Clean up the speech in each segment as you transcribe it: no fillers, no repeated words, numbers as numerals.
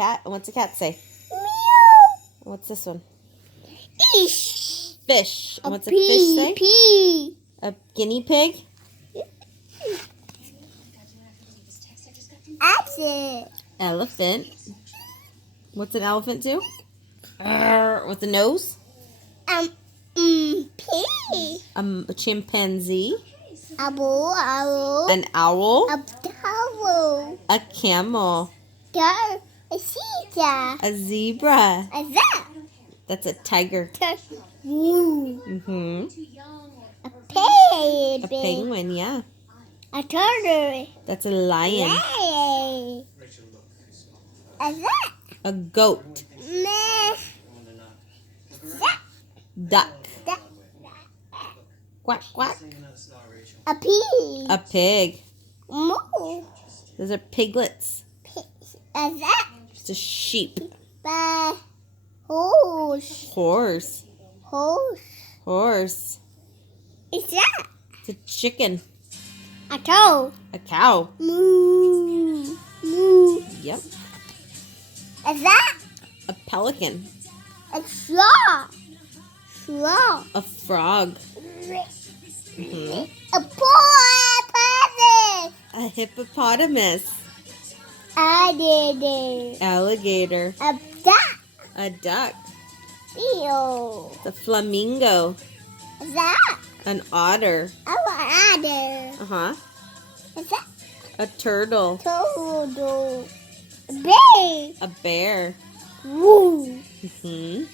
cat. And what's a cat say? Meow. What's this one? Fish. Fish. And A what's a fish say? pea. A guinea pig? Elephant. Elephant. What's an elephant do? With a nose? Pea. A chimpanzee. Owl. An owl. A towel. A camel. Dog. A cheetah. A zebra. A that. That's a tiger. Woo. Mm-hmm. A baby. A penguin, yeah. A turtle. That's a lion. Hey. A that. A goat. Meh. That. Duck. That. Quack, quack. A pea. A pig. Moo. Those are piglets. A that. It's a sheep. Ba. Horse. Horse. Horse. Horse. Is that? It's a chicken. A cow. A cow. Moo. Moo. Yep. Is that? A pelican. A sloth. Sloth. A frog. Mhm. A porpoise. A hippopotamus. Alligator. Alligator. A duck. A duck. Eel. A flamingo. Is that? An otter. A ladder. Uh-huh. Is that? A turtle. Turtle. A bear. A bear. Woo. Mm-hmm.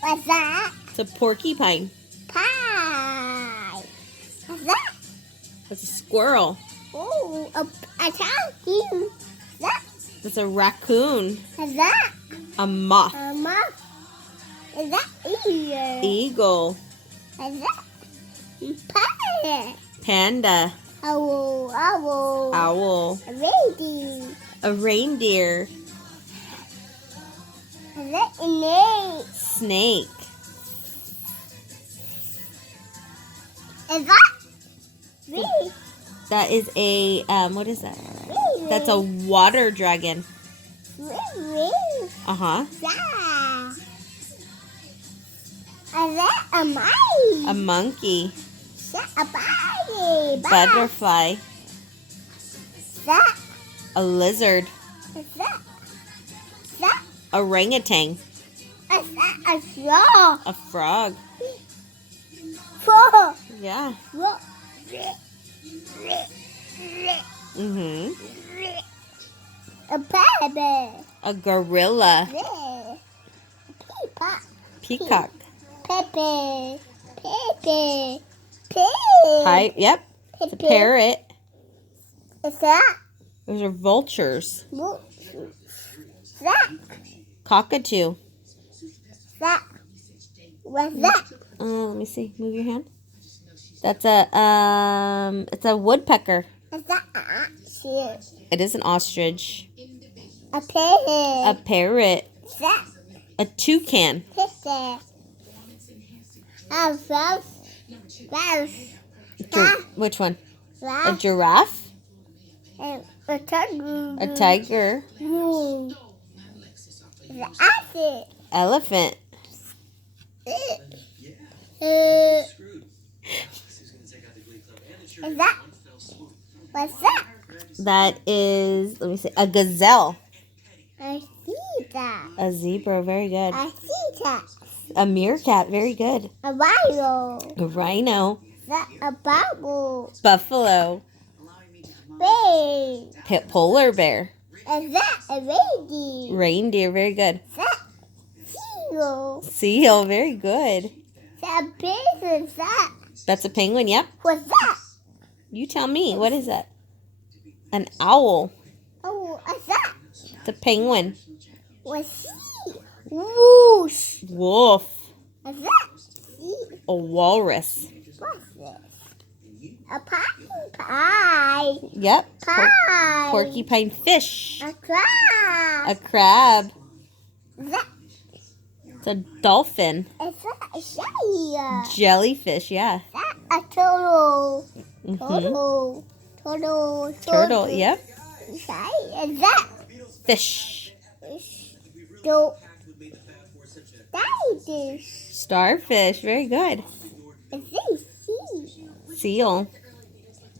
What's that? It's a porcupine. Pie. What's that? That's a squirrel. Oh, a turkey. That. That's a raccoon. Is that? A moth. A moth. Is that eagle? Eagle. Is that? Pirate. Panda. Owl. Owl. Owl. A lady. A reindeer. Is that a snake? Snake. Is that? Really? That is a, what is that? Really? That's a water dragon. Really? Uh-huh. Yeah. Is that a mice? A monkey. Is that a body? Butterfly. Is that? A lizard. Is that? Is that? Orangutan. Is that a frog? A frog. Frog. Yeah. Frog. Mm-hmm. A baby. A gorilla. Yeah. Peacock. Peacock. Pepe. Pepe. Pipe. Yep. It's a parrot. Is that? Those are vultures. That. Cockatoo. That. What's that? Let me see. Move your hand. That's it's a woodpecker. Is that shit? It is an ostrich. A parrot. A parrot. Is that? A toucan. Pizza. A mouse. Which one? A Mouse. giraffe. A turtle. A tiger. The acid. Elephant. Is that? What's that? That is, let me see, a gazelle. I see that. A zebra, very good. I see that. A meerkat, very good. A rhino. A rhino. Is that a bubble? Buffalo. Bear. Polar bear. Is that a lady? Reindeer, very good. Is that seal? Seal, very good. Is that a pig? Is that? That's a penguin, yep. What's that? You tell me, what is that? An owl. Oh, what's that? It's a penguin. What's he? Whoosh. Wolf. What's that? See? A walrus. What's this? A pie. Yep. Pie. Porcupine fish. A crab. A crab. Is that? It's a dolphin. Is that a shell? Jellyfish, yeah. Is that a turtle? Mhm. Turtle. Turtle, yep. Is that? Fish. Do. That is. Starfish. Very good. Is this sea? Seal.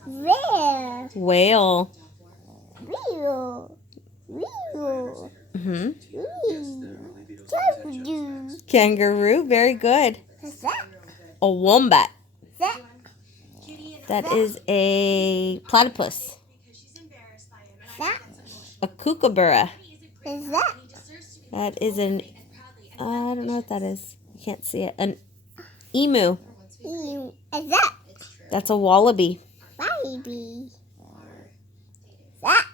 Where? Whale. Real. Real. Hmm. Real. Kangaroo. Very good. What's that? A wombat. That. That is a platypus. That. A kookaburra. Is that? That is an, I don't know what that is. I can't see it. An emu. Is that? That's a wallaby. Baby. That.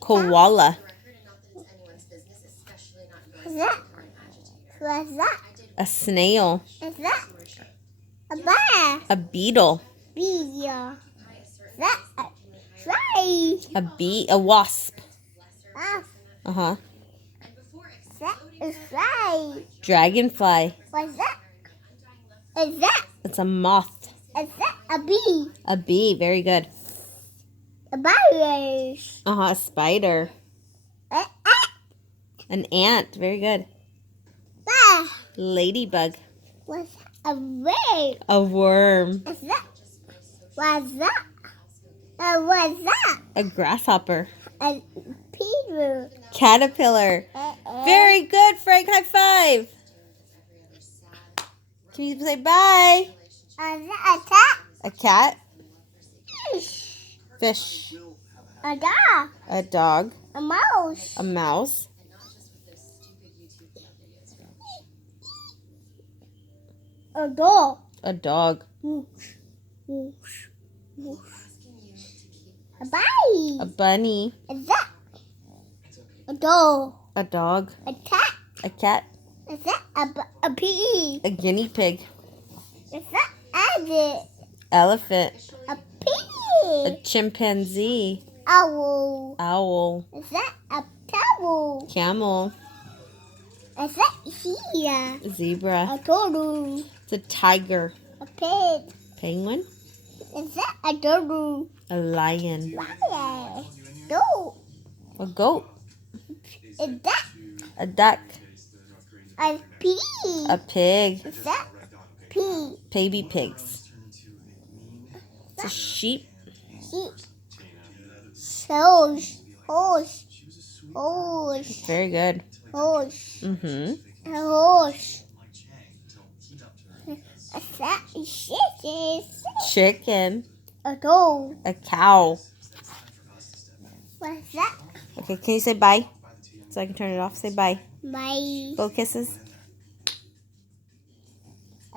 Koala. Is that? What's that? A snail. Is that? A bear. A beetle. Bee. That. A fly. A bee. A wasp. Uh-huh. That is fly. Dragonfly. What's that? Is that? It's a moth. Is that a bee? A bee. Very good. A virus. Uh-huh. A spider. An ant. Very good. That. Ladybug. What's a ray? A worm. Is that? What's that? What's that? A grasshopper. A Peter. Caterpillar. Very good, Frank. High five. Can you say bye? Is that a cat? A cat. Fish. Fish. A dog. A dog. A mouse. A mouse. A dog. A dog. Whoosh. Whoosh. Whoosh. A bunny. A bunny. Is that? A dog. A dog. A cat. A cat. Is that a pig? A guinea pig. Is that a Elephant. a A pig? chimpanzee. Owl. Owl. Is that a camel? Camel. Is that here? Zebra. A turtle. It's a tiger. A pig. Penguin. Is that a turtle? A lion. Lion. Goat. A goat. Is that A duck. a pig? A pig. Is that pig? Baby pigs. It's a sheep. Sheep. Horse. Horse. Horse. Very good. Horse. Mm-hmm. A horse. Is that a chicken? Chicken. A dog. A cow. What's that? Okay, can you say bye? So I can turn it off. Say bye. My Little kisses.